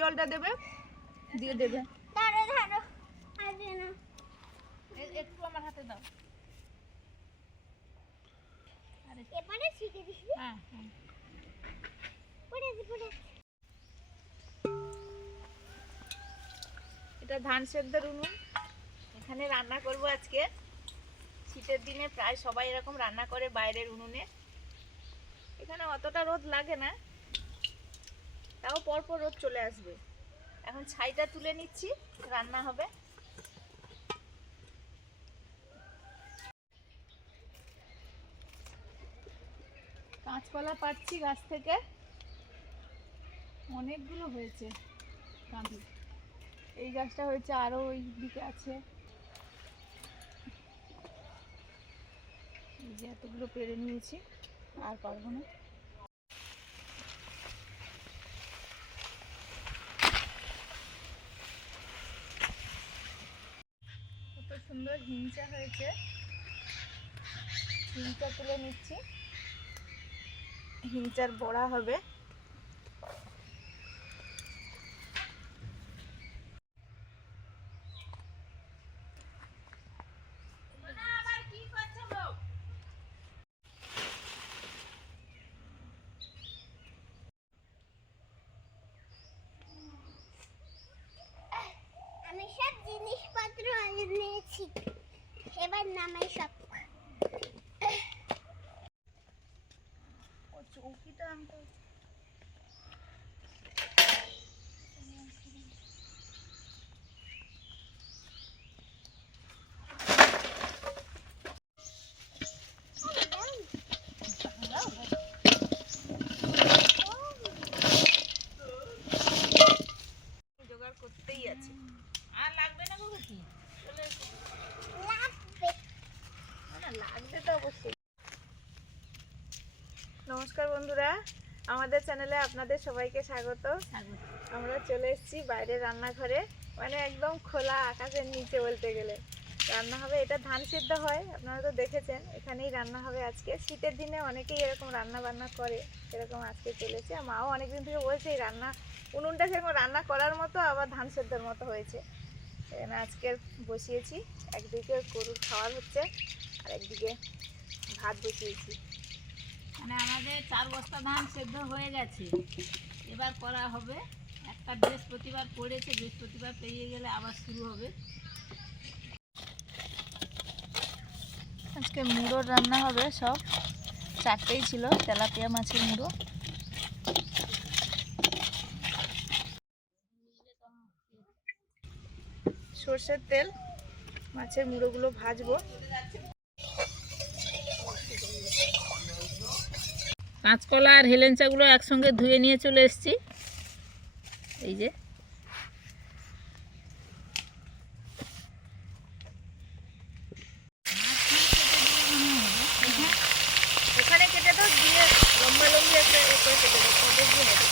জলটা দেবে, দিয়ে দেবে। একটু আমার হাতে দাও। হ্যাঁ হ্যাঁ, এটা ধান সেদ্ধর উনুন। এখানে রান্না করব আজকে। শীতের দিনে প্রায় সবাই এরকম রান্না করে বাইরের উনুনে। এখানে অতটা রোদ লাগে না, তাও পরপর রোদ চলে আসবে। এখন ছাইটা তুলে নিচ্ছি, রান্না হবে। কাঁচকলা পাচ্ছি গাছ থেকে, অনেকগুলো হয়েছে। এই গাছটা হয়েছে, আরো ওই দিকে আছে। এই যে এতগুলো পেরে নিয়েছি, আর পারবো না। কত সুন্দর হিংচা হয়েছে, হিংচা তুলে নিচ্ছি। হিংচার বড়া হবে। আমি সব জিনিসপত্র নিয়েছি, এবার নামাই সব। চৌকিটা আনতে জোগাড় করতেই আছে। আর লাগবে না গো, কি চলে লাগবে না, লাগবে তো অবশ্যই। নমস্কার বন্ধুরা, আমাদের চ্যানেলে আপনাদের সবাইকে স্বাগত। আমরা চলে এসেছি বাইরের রান্নাঘরে, মানে একদম খোলা আকাশের নিচে বলতে গেলে। রান্না হবে, এটা ধান সেদ্ধ হয়, আপনারা তো দেখেছেন। এখানেই রান্না হবে আজকে। শীতের দিনে অনেকেই এরকম রান্না বান্না করে, সেরকম আজকে চলেছে। মাও অনেকদিন থেকে বলছে এই রান্না উনুনটা সেরকম রান্না করার মতো, আবার ধান সেদ্ধর মতো হয়েছে। এখানে আজকে বসিয়েছি, একদিকে গরুর খাওয়ার হচ্ছে আর একদিকে ভাত বসিয়েছি। মানে আমাদের 4 বস্তা ধান সেদ্ধ হয়ে গেছে, এবার করা হবে। একটা বৃহস্পতিবার পড়েছে, বৃহস্পতিবার পেরিয়ে গেলে আবার শুরু হবে। আজকে মুড়োর রান্না হবে, সব 4টেই ছিল, তেলাপিয়া মাছের মুড়ো। সর্ষের তেল, মাছের মুড়োগুলো ভাজবো। কাঁচকলা আর হেলেঞ্চাগুলো একসঙ্গে ধুয়ে নিয়ে চলে এসেছি। এই যে ওখানে কেটে দাও, দিয়ে লম্বা লম্বি একটা করে কেটে দাও, তবে দিয়ে হবে।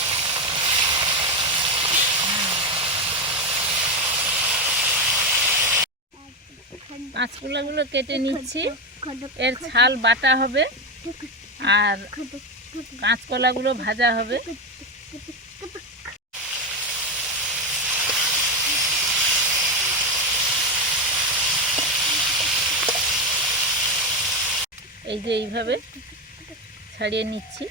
কাঁচকলাগুলো কেটে নিচ্ছি, এর ছাল বাটা হবে আর কাঁচকলাগুলো ভাজা হবে। এই যে এইভাবে ছাড়িয়ে নিচ্ছি।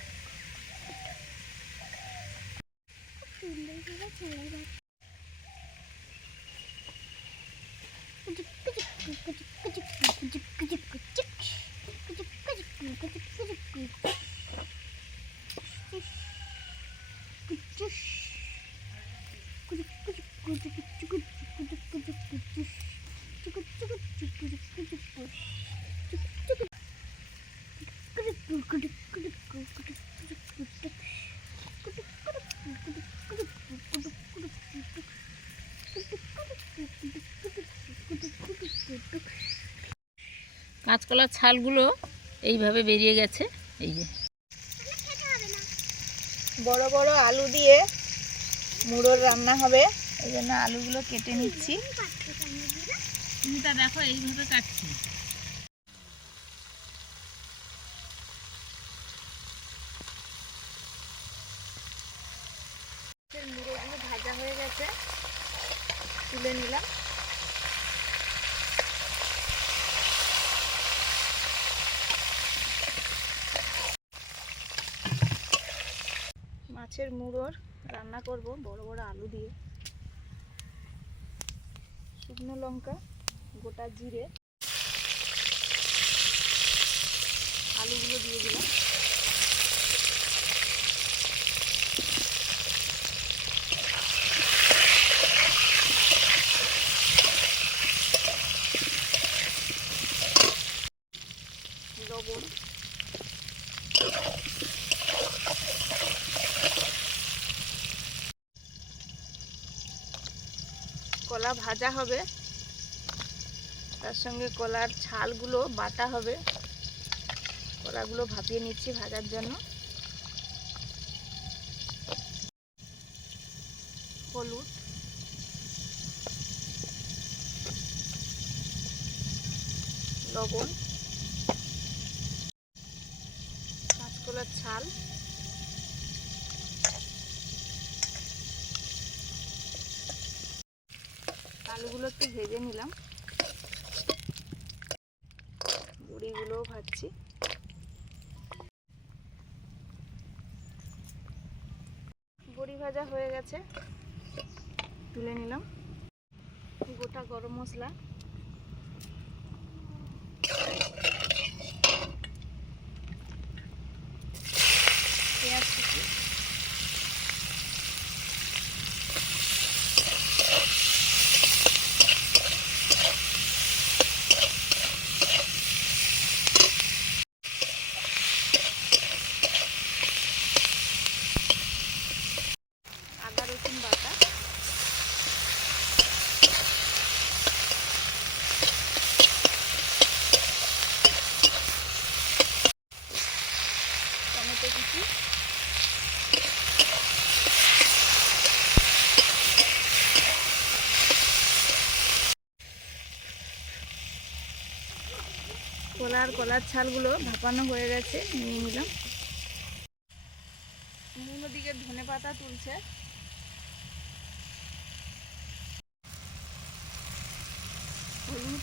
কাঁচকলার ছালগুলো এইভাবে বেরিয়ে গেছে। এই যে বড় বড় আলু দিয়ে মুড়োর রান্না হবে, এই জন্য আলুগুলো কেটে নিচ্ছি। চিনিটা দেখো এইভাবে কাটছি। মুড়োগুলো ভাজা হয়ে তুলে নিলাম। মাছের মুড়োর রান্না করব বড় বড় আলু দিয়ে। শুকনো লঙ্কা, গোটা জিরে, আলুগুলো দিয়ে দিলাম। লবণ, কলা ভাজা হবে, তার সঙ্গে কলার ছালগুলো বাটা হবে। কলাগুলো ভাপিয়ে নিচ্ছি ভাজার জন্য। হলুদ, লবণ, কাঁচকলার ছাল, আলুগুলো একটু ভেজে নিলাম। বড়িগুলোও ভাজছি। বড়ি ভাজা হয়ে গেছে, তুলে নিলাম। গোটা গরম মশলা, পেঁয়াজ কুচি, আদা রসুন বাটা, টমেটো কুচি, কলার ছালগুলো ভাপানো হয়ে গেছে, নিয়ে নিলাম। অন্যদিকে ধনে পাতা তুলছে। হলুদ,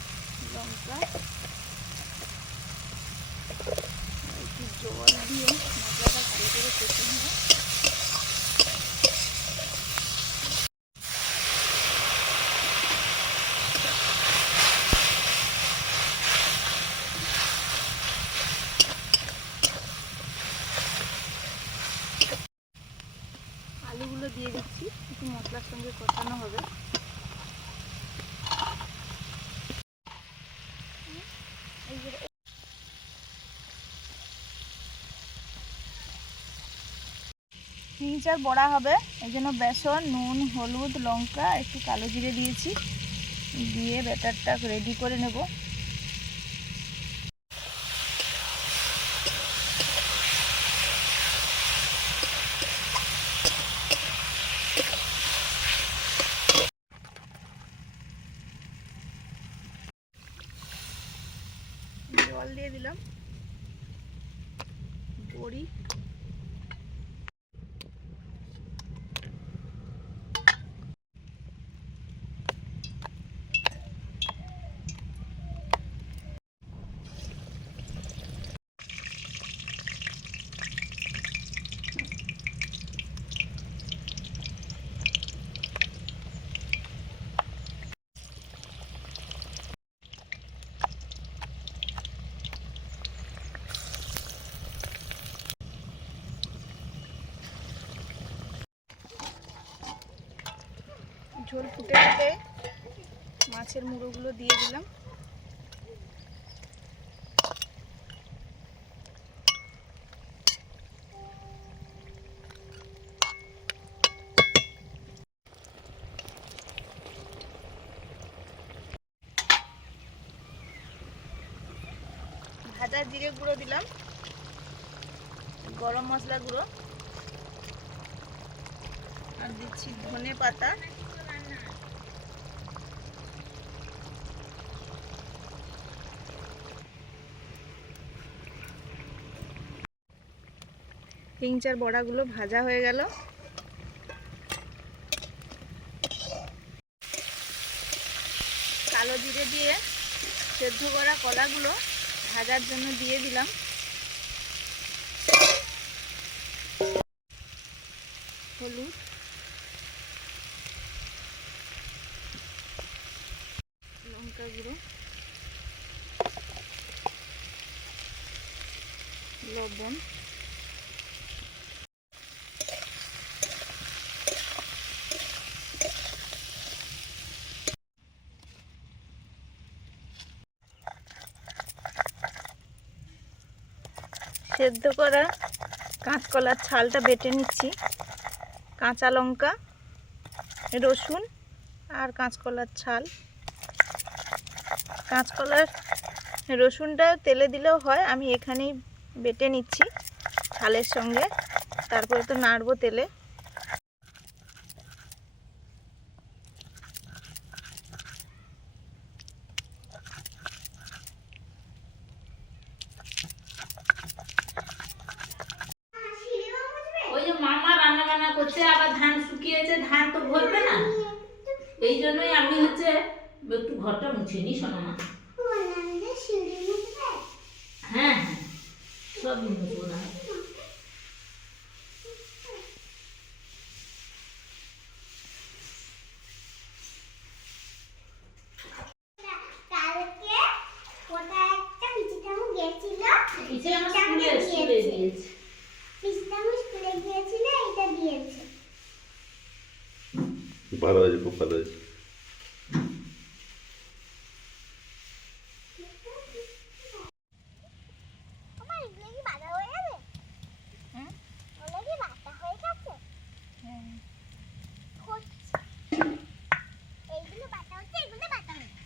লঙ্কা, একটু জল দিয়ে মশলাটা ভালো করে কষে নেব। আলুগুলো দিয়ে দিচ্ছি, একটু মশলার সঙ্গে কষানো হবে। হিংচার বড়া হবে, এই জন্য বেসন, নুন, হলুদ, লঙ্কা, একটু কালো জিরে দিয়েছি, দিয়ে ব্যাটারটা রেডি করে নেব। জল দিয়ে দিলাম। বড়ি, ঝোল ফুটে ফুটে মাছের মুড়োগুলো দিয়ে দিলাম। ভাজা জিরে গুঁড়ো দিলাম, গরম মশলা গুঁড়ো, আর দিচ্ছি ধনে পাতা, হিংচার বড়াগুলো ভাজা হয়ে গেল। সেদ্ধ করা কলাগুলো ভাজার জন্য দিয়ে দিলাম। হলুদ, লঙ্কা গুঁড়ো, লবণ, সেদ্ধ করা কাঁচকলার ছালটা বেটে নিচ্ছি, কাঁচা লঙ্কা, রসুন আর কাঁচকলার ছাল। কাঁচকলার রসুনটা তেলে দিলেও হয়, আমি এখানেই বেটে নিচ্ছি ছালের সঙ্গে, তারপরে তো নাড়বো তেলে। ওই যে মামা রান্না বান্না করছে, আবার ধান শুকিয়েছে, ধান তো ভরবে না, এই জন্যই আমি হচ্ছে একটু ঘরটা মুছে নি সোনামা। হ্যাঁ হ্যাঁ, সবই মুছবো না। কালকে ওটা একটা পিচিটামু গেছিল, পিছে আমার স্কুলে দিয়েছে। পিচিটামু স্কুলে গিয়েছিল, এটা দিয়েছে। ভালো হয়েছে, খুব ভালো হয়েছে। আমার এগুলো কি বাটা হয়ে যাবে? হুম? ওগুলো কি বাটা হয়ে গেছে? হ্যাঁ। হচ্ছে। এইগুলো বাটা হচ্ছে, এগুলো বাটা হচ্ছে।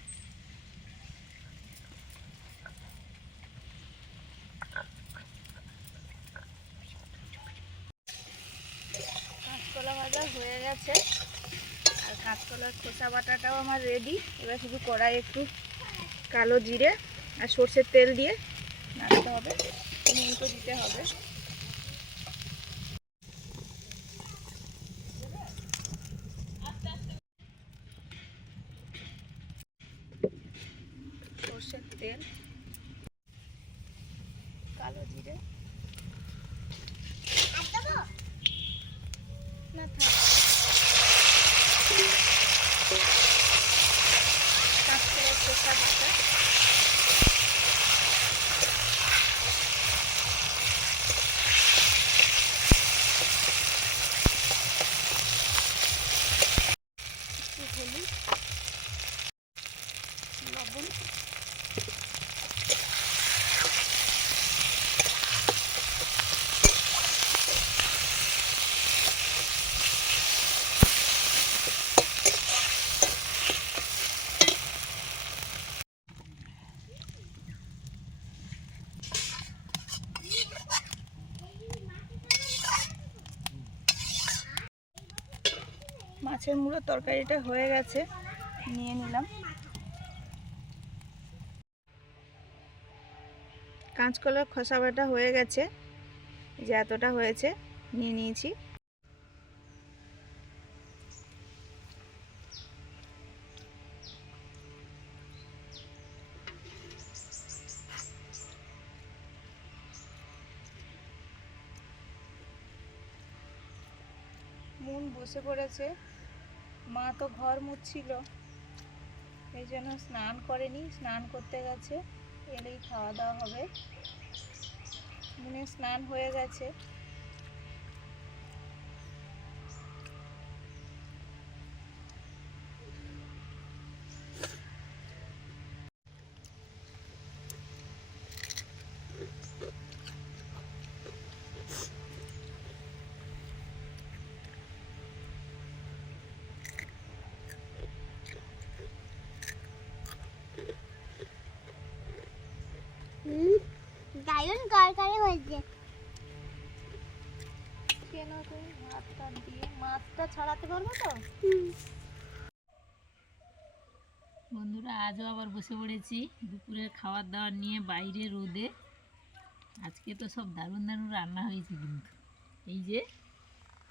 কাঁচকলা ভাজা হয়ে গেছে, আর কাঁচকলার খোসা বাটাটাও আমার রেডি। এবার শুধু কড়াই একটু কালো জিরে আর সর্ষের তেল দিয়ে নাড়তে হবে, নুন তো দিতে হবে। সর্ষের তেল, কালো জিরে, আর দেবো? না থাক, কাঁচকলার খোসা বাটা, একটু হলুদ, লবণ, মাছের মুড়ো তরকারিটা হয়ে গেছে, নিয়ে নিলাম। কাঁচকলার খোসা বাটা হয়ে গেছে, যে এতটা হয়েছে নিয়ে নিয়েছি। মন বসে পড়েছে, মা তো ঘর মুছছিল, এই জন্য স্নান করেনি, স্নান করতে গেছে, এলেই খাওয়া দাওয়া হবে। মনে স্নান হয়ে গেছে। দারুণ তরকারি হয়েছে। কেন তুমি ভাতটা দিয়ে মাছটা ছাড়াতে পারবো তো? বন্ধুরা, আজও আবার বসে পড়েছি দুপুরের খাবার দাবার নিয়ে বাইরে রোদে। আজকে তো সব দারুণ দারুণ রান্না হয়েছে, কিন্তু এই যে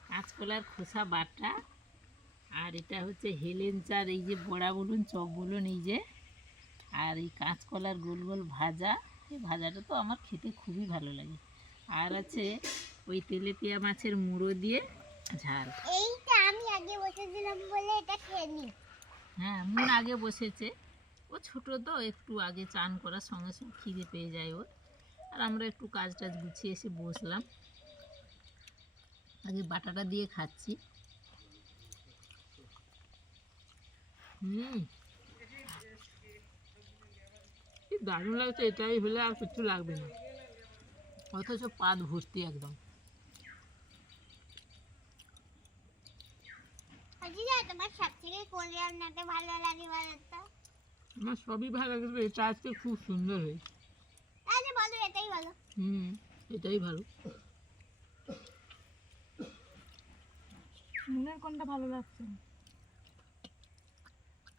কাঁচকলার খোসা বাটা, আর এটা হচ্ছে হেলেঞ্চার এই যে বড়া বলুন চপ বলুন, এই যে আর এই কাঁচকলার গোল গোল ভাজা, এই ভাজাটা তো আমার খেতে খুবই ভালো লাগে। আর আছে ওই তেলেপিয়া মাছের মুড়ো দিয়ে ঝাল। এইটা আমি আগে বসেছিলাম বলে এটা খেয়ে নি। হ্যাঁ, মন আগে বসেছে, ও ছোট তো, একটু আগে চান করার সঙ্গে সঙ্গে খিদে পেয়ে যায় ওর। আর আমরা একটু কাজ টাজ গুছিয়ে এসে বসলাম, আগে বাটাটা দিয়ে খাচ্ছি। কি দারুণ লাগছে, এটাই হলে আর কিছু লাগবে না, অথচ পাত ভর্তি একদম। দিদা তোমার সবথেকে কোন রান্নাটা ভালো লাগে বলো তো? আমার সবই ভালো লাগবে, এটা আজকে খুব সুন্দর হয়েছে। তাহলে বলো এটাই ভালো। এটাই ভালো। নুনের কোনটা ভালো লাগছে?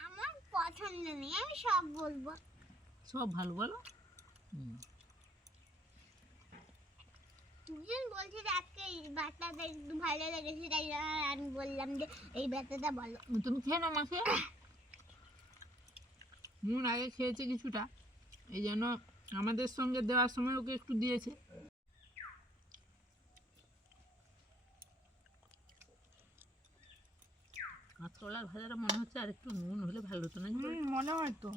আমার পছন্দ নেই, আমি সব বলবো। সব ভালো বলো। দুজন বলছে যে আজকে এই বাটাটা একটু ভালো লেগেছে, তাই আমি বললাম যে এই বাটাটা বলো। তুমি খেয়ে নাও মাকে। নুন আগে খেয়েছে কিছুটা, এই জন্য আমাদের সঙ্গে দেওয়ার সময় ওকে একটু দিয়েছে। কাঁচকলার ভাজাটা মনে হচ্ছে আর একটু নুন হলে ভালো হতো না? মনে হয় তো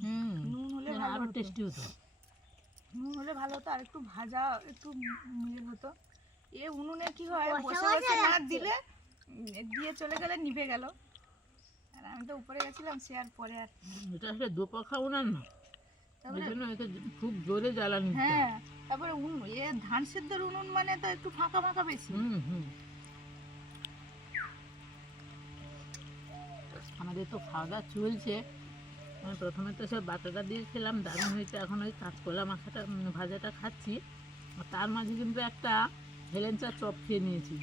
নুন হলে ভালো আরো হতো। টেস্টি হতো। নুন হলে ভালো হতো, আর একটু ভাজা একটু ইয়ে হতো। এ উনুনে কি হয়, বসে বসে বসে বসে না লাগছে। দিলে দিয়ে চলে গেলে নিভে গেল। আর আমি তো উপরে গেছিলাম, সে আর পরে আর। এটা আসলে দোপাখা উনান না, এই তারপরে জন্য একে খুব জোরে জ্বালানি দিতে হয়। হ্যাঁ, তারপরে ধান সেদ্ধর উনুন মানে তো একটু ফাঁকা ফাঁকা বেশি। আমাদের তো খাওয়া দাওয়া চলছে। আমি প্রথমে তো সব বাটাটা দিয়ে খেলাম, দারুণ হয়েছে। এখন ওই কাঁচকলা মাখাটা ভাজাটা খাচ্ছি। আর তার মাঝে কিন্তু একটা হেলেঞ্চা চপ খেয়ে নিয়েছি।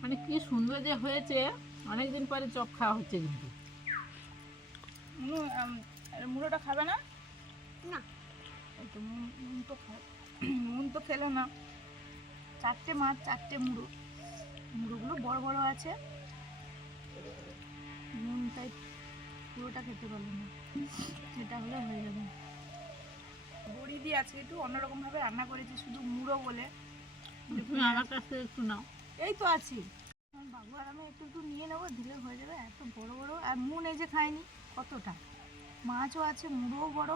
মানে কি সুন্দর যে হয়েছে, অনেকদিন পরে চপ খাওয়া হচ্ছে কিন্তু। মুড়োটা খাবে না? না। এই তো নুন তো নুন তো খেলো না। 4টে মাছ 4টে মুড়ো, মুড়োগুলো বড় বড় আছে, নুন তাই পুরোটা খেতে পারলো না। সেটা হলে হয়ে যাবে। বড়ি দিয়ে আজকে একটু অন্যরকম ভাবে রান্না করেছি, শুধু মুড়ো বলে। তুমি আমার কাছ থেকে একটু নাও। এই তো আছি, আমার বাবু আর আমি একটু একটু নিয়ে নেবো, দিলে হয়ে যাবে। এত বড় বড়, আর নুন এই যে খাইনি কতটা, মাছও আছে, মুড়োও বড়,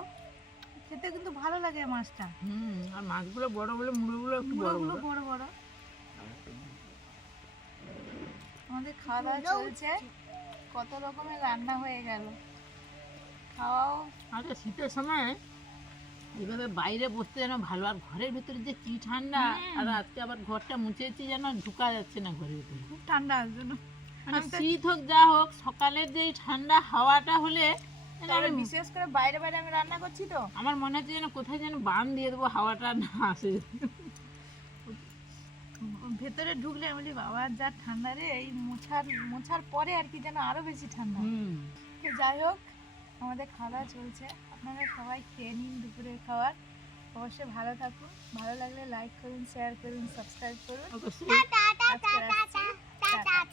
খেতে কিন্তু ভালো লাগে মাছটা। আর মাছগুলো বড় বলে মুড়োগুলো একটু বড় মুড়োগুলো বড়। বড় বড়। আমাদের খাওয়া দাওয়া চলছে, কত রকমের রান্না হয়ে গেল, খাওয়াও। আচ্ছা, শীতের সময় এইভাবে বাইরে বসতে যেন ভালো, আর ঘরের ভিতরে যে কি ঠান্ডা। আর আজকে আবার ঘরটা মুছেছি, যেন ঢুকা যাচ্ছে না ঘরের ভিতরে। খুব ঠান্ডা জন্য মানে শীত হোক যা হোক, সকালের যে ঠান্ডা হাওয়াটা হলে যেন তাহলে বিশেষ করে বাইরে বাইরে আমি রান্না করছি তো, আমার মনে হচ্ছে যেন কোথায় যেন বান দিয়ে দেবো, হাওয়াটা না আসে। ভেতরে ঢুকলে আমি বলি বাবা যা ঠান্ডা রে, এই মোছার পরে আর কি যেন আরো বেশি ঠান্ডা। তো যাই হোক, আমাদের খাওয়া দাওয়া চলছে, আপনারা সবাই খেয়ে নিন দুপুরের খাবার। অবশ্যই ভালো থাকুন, ভালো লাগলে লাইক করুন, শেয়ার করুন, সাবস্ক্রাইব করুন। অবশ্যই। টাটা টাটা আজকে রাখছি। Tata tata.